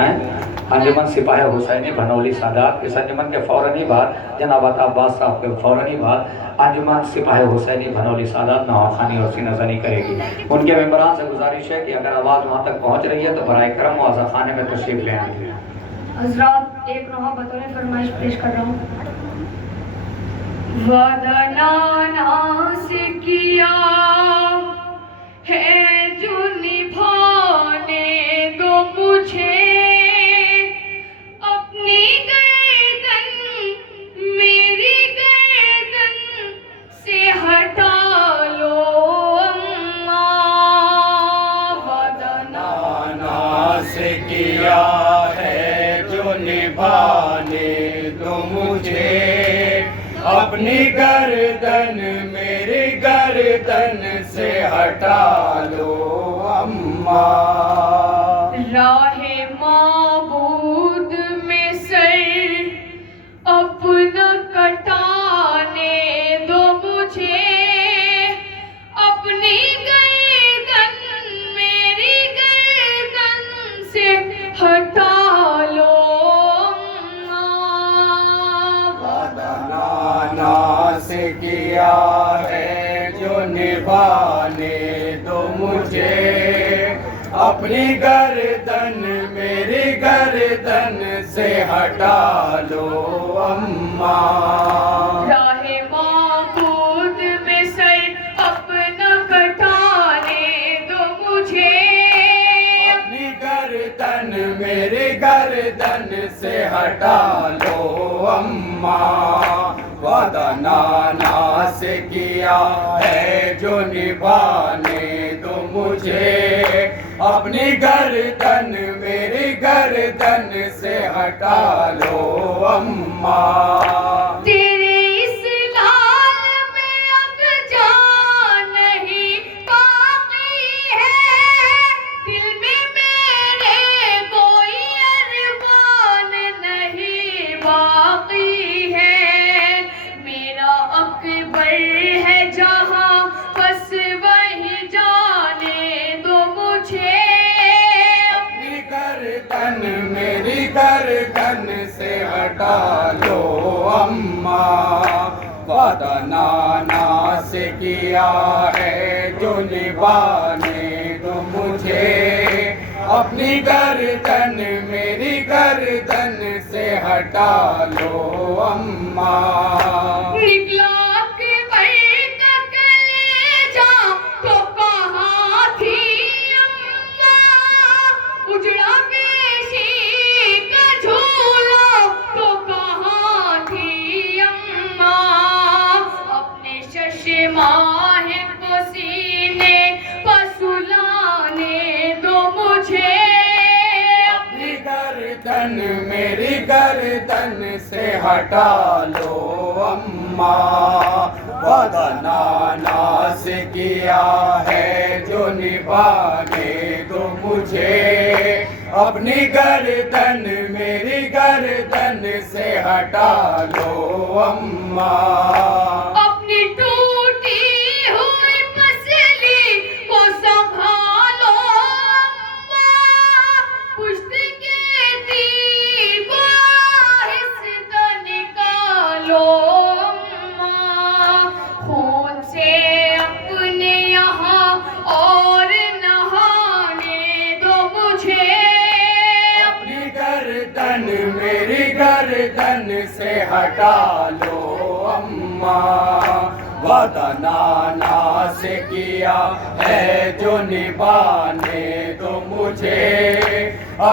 انجمن سپاہی حسینی بھنولی سادات، اس انجمن کے فوراً بعد جناب عباس صاحب کے فوراً بعد انجمن سپاہی حسینی بھنولی سادات نواخوانی اور سینہ زنی کرے گی۔ ان کے ممبران سے گزارش ہے کہ اگر آواز وہاں تک پہنچ رہی ہے تو برائے کرم موعظہ خانے میں تشریف لے آئیں۔ حضرات ایک نوحہ بطور فرمائش پیش کر رہا ہوں۔ وعدہ نانا سے کیا ہے جو نبھانے دو مجھے، اپنی گردن میری گردن سے ہٹا لو اماں۔ وعدہ نانا سے کیا ہے جو نبھانے دو مجھے، اپنی گردن میری گردن سے ہٹا لو اماں۔ راہ معبود میں سر اپنا کٹانے دو مجھے، اپنی گردن میری گردن سے ہٹا لو اماں۔ وعدہ نانا سے کیا ہے جو نبھانے دو مجھے، اپنی گردن میری گردن سے ہٹا لو اماں۔ راہ معبود میں سر اپنا کٹانے دو مجھے، اپنی گردن میری گردن سے ہٹا لو اماں۔ وعدہ نانا سے کیا ہے جو نبھانے دو مجھے، اپنی گردن میری گردن سے ہٹا لو اماں۔ تیرے اس لال میں اب جان نہیں باقی ہے، دل میں میرے کوئی ارمان نہیں باقی ہے، میرا اکبر ہے جہاں بس وہی جانے دو مجھے، اپنی گردن میری گردن سے ہٹا لو اماں۔ وعدہ نانا سے کیا ہے جو نبھانے دو مجھے، اپنی گردن میری گردن سے ہٹا لو اماں۔ نکلا اکبر کا کلیجہ تو کہاں تھی اماں، اجڑا پیشی کا جھولا تو کہاں تھی اماں، اپنے ششماہ کو سینے پر سلانے دو مجھے، اپنی گردن میری گردن سے ہٹا لو اماں۔ وعدہ نانا سے کیا ہے جو نبھانے دو مجھے، اپنی گردن میری گردن سے ہٹا لو اماں۔ اپنی ٹوٹی ہوئی پسلی کو سنبھالو اماں، پشت کے تیر کو آہستہ نکالو اماں، خون سے اپنے یہاں اور نہانے دو مجھے، اپنی گردن میری گردن سے ہٹا لو اماں۔ وعدہ نانا سے کیا ہے جو نبھانے دو مجھے،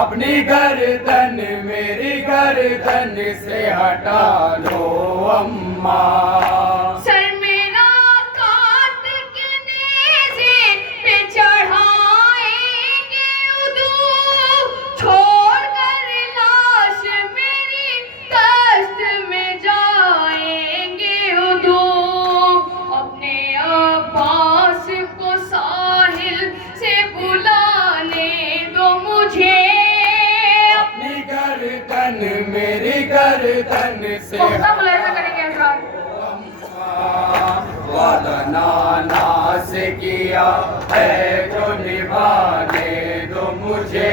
اپنی گردن میری گردن سے ہٹا لو اماں۔ سر میرا کاٹ کے نیزے پہ چڑھائیں گے عدو، چھوڑ کر لاش میری دشت میں جائیں گے عدو، اپنے عباس کو ساحل سے بلانے دو مجھے، اپنی گردن میری گردن سے ملازمہ کریں گے حضرات۔ وعدہ نانا سے کیا ہے جو نبھانے دو مجھے،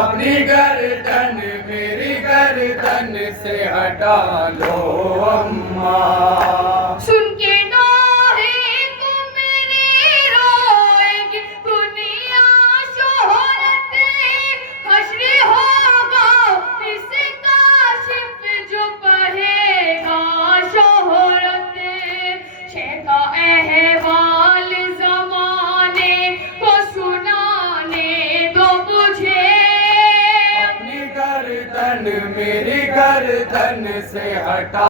اپنی اپنی گردن میری گردن سے ہٹا لو اماں سن کے نوحے تو میری روئے گی دنیا شہرت حشر ہوگا اس کاشف جو پڑھے گا شہرت شیخ کا احوال زمانے کو سنانے دو مجھے اپنی گردن میری گردن سے ہٹا